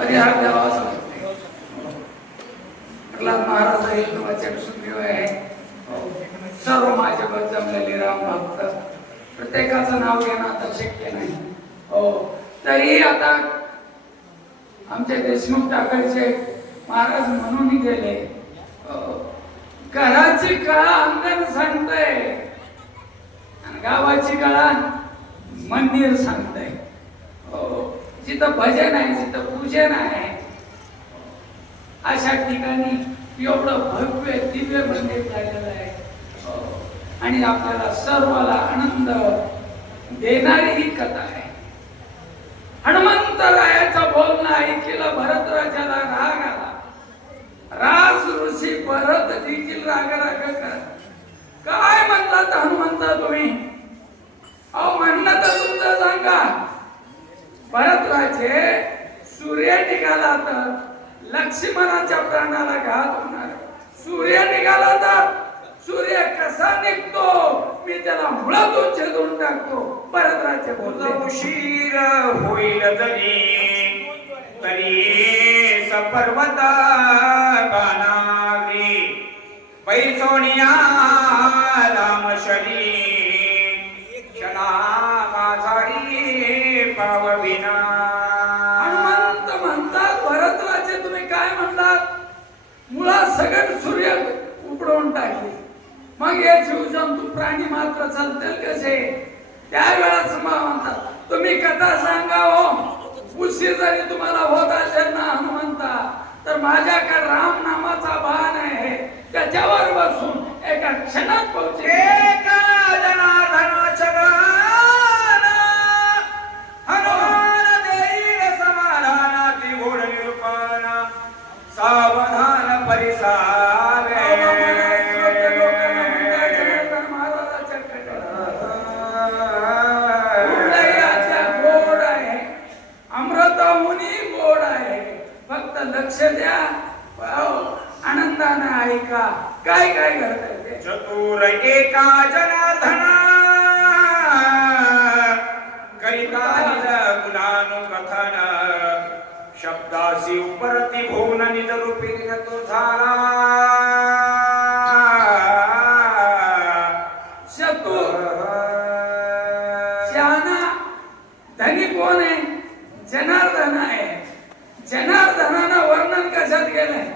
परिहार द्यावा असं वाटतंय. प्रल्हाद महाराज आहे किंवा चटसुदेव आहे. सर्व माझ्यावर जमलेले राम भक्त. प्रत्येकाचं नाव घेणं आता शक्य नाही. हो. तरी आता आमचे देशमुख टाकायचे महाराज म्हणून गेले. हो. घराची कळा अंगण सांगतय. आणि गावाची कळा मंदिर सांगतय. जिथं भजन आहे जिथं पूजन आहे अशा ठिकाणी एवढं भव्य दिव्य मंदिर झालेलं आहे. आणि आपल्याला सर्वाला आनंद देणारी ही कथा आहे. हनुमंतरायाचं बोलणं ऐकलं भरतराजाला राग आला. राज ऋषी भरत देखील राग राग करत. काय म्हणतात हनुमंता तुम्ही अहो म्हणणं तर तुमचं सांगा भरतराजे सूर्य निघाला तर लक्ष्मणाच्या प्राणाला घात होणार. सूर्य निघाला तर सूर्य कसा निघतो? मी त्याला मुळातून छेदून टाकतो. परत भरतराजे बोलतो उशीर होईल तरी तरी सपर्वत बाणावी पैसोनिया मग हे जीवजंतू प्राणी मात्र चालतील कसे? त्यावेळेस म्हणतात तुम्ही कथा सांगा हो. उशीर जरी तुम्हाला होत असेल ना हनुमंता तर माझ्याकडे राम नामाचा बाण आहे. त्याच्यावर बसून एका क्षणात पोहोचेल. एका हनुमान देईल समाधानाची गोड निरूपण सावधान परिसार आनंदाने ऐका. काय काय घडतंय ते? चतुर एका जनार्दना. करिता निज गुणानुकथन. शब्दासी उपरती भुवन निज रूपी तो झाला चतुर शहाणा धनी कोण आहे जनार्दन आहे जनार्दनानं वर्णन कशात केलंय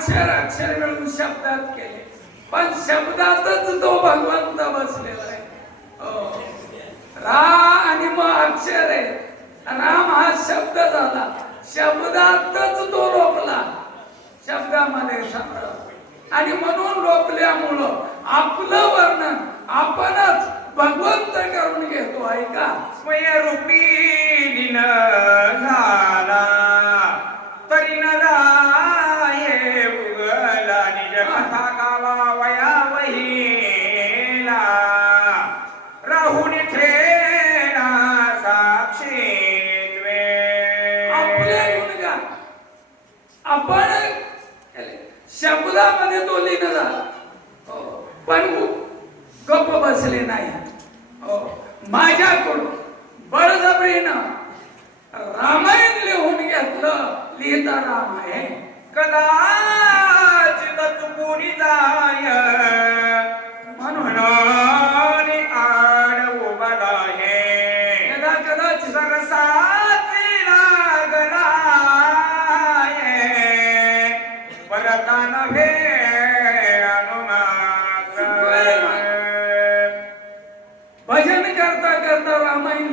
अक्षर अक्षर मिळून शब्दात केले. पण शब्दातच तो भगवंत बसलेला आहे. हो. रा आणि म अक्षर आहे. राम हा शब्द झाला. शब्दातच तो रोपला. शब्दामध्ये समजा आणि म्हणून रोपल्यामुळं आपलं वर्णन आपणच भगवंत करून घेतो. ऐका. स्वयरूपी. माझ्याकडून बळजबरीनं रामायण लिहून घेतलं लिहिता राम आहे कदाचित चुकून जाय. म्हणून म्हणून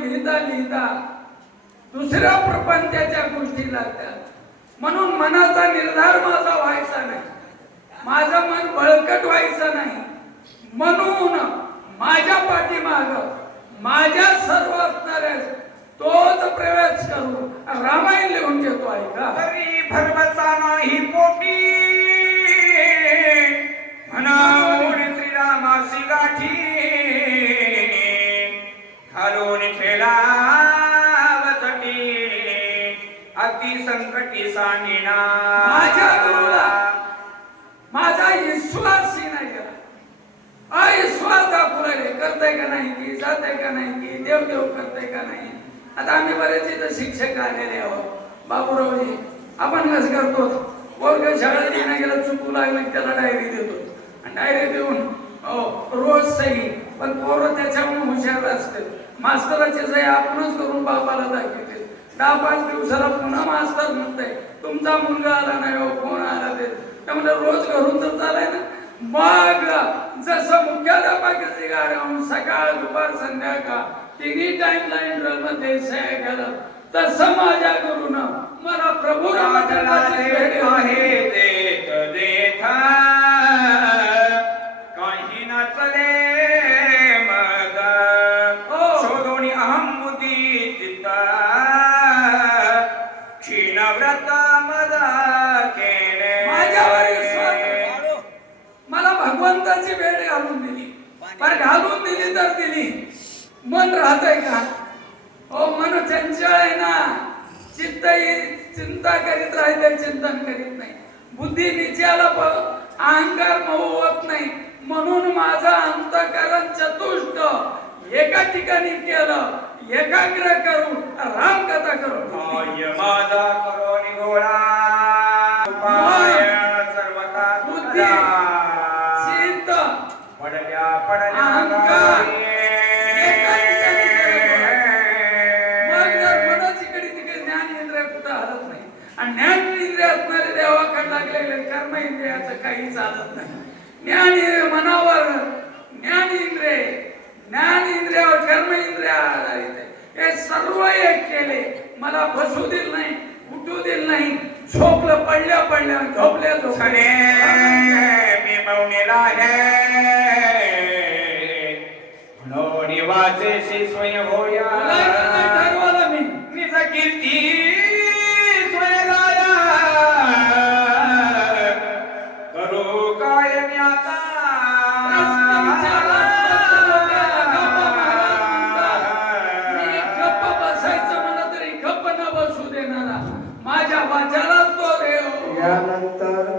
लिहिता लिहिता दुसऱ्या प्रपंचाच्या गोष्टी लागतात. म्हणून मनाचा निर्धार माझा व्हायचा नाही. माझं मन बळकट व्हायचं नाही. म्हणून माझ्या पाठीमाग माझ्या सर्व असणाऱ्या तोच प्रवेश करू रामायण लिहून घेतो ऐका तरी भरवचा नाही पोटी. बरेच इथं शिक्षक आलेले आहोत हो. बाबूरावजी आपण कसं करतो? वर्ग शाळेत येण्या गेलं चुकू लागलं त्याला डायरी देतो. आणि डायरी देऊन हो, रोज सही. पण पोरं त्याच्यामुळे हुशार असते मास्तराचे सही आपणच करून बापाला दाखवते. दहा पाच दिवसाला पुन्हा मास्तर म्हणताय तुमचा मुलगा आला नाही हो कोण आला ते? त्यामुळे रोज घरून तर चालाय ना. मग जसं मुख्याध्यापकाची गाडी सकाळ दुपार संध्याकाळ तिन्ही टाइम लाईन मध्ये सह्या केलं तसं माझ्या गुरुन मला प्रभू रामचंद्राची भेट आहे देत मग. हो. अहम बुद्धी चित्ता. मद केले. मला भगवंताची भेट घालून दिली. पण घालून दिली तर दिली. मन राहतंय का? हो मन चंचल आहे ना. चित्त चिंता करीत राहते चिंतन करीत नाही. बुद्धी निश्चयाला प- अहंकार मऊ होत नाही. म्हणून माझा अंतकरण चतुष्ट. एका ठिकाणी केलं एकाग्र करून रामकथा करून. माझा करो. कर्म इंद्रियाचं काही चालत नाही. ज्ञान मनावर ज्ञान इंद्रिय ज्ञान इंद्रियावर कर्म इंद्रिया आधारित आहे. हे सर्व एक केले मला बसू दिल नाही उठू दिल नाही झोपलं पडल्या पडल्या झोपल्या झोपले मी मौनीला हे. म्हणून वाचेशी माझ्या वाचाला तो देव. यानंतर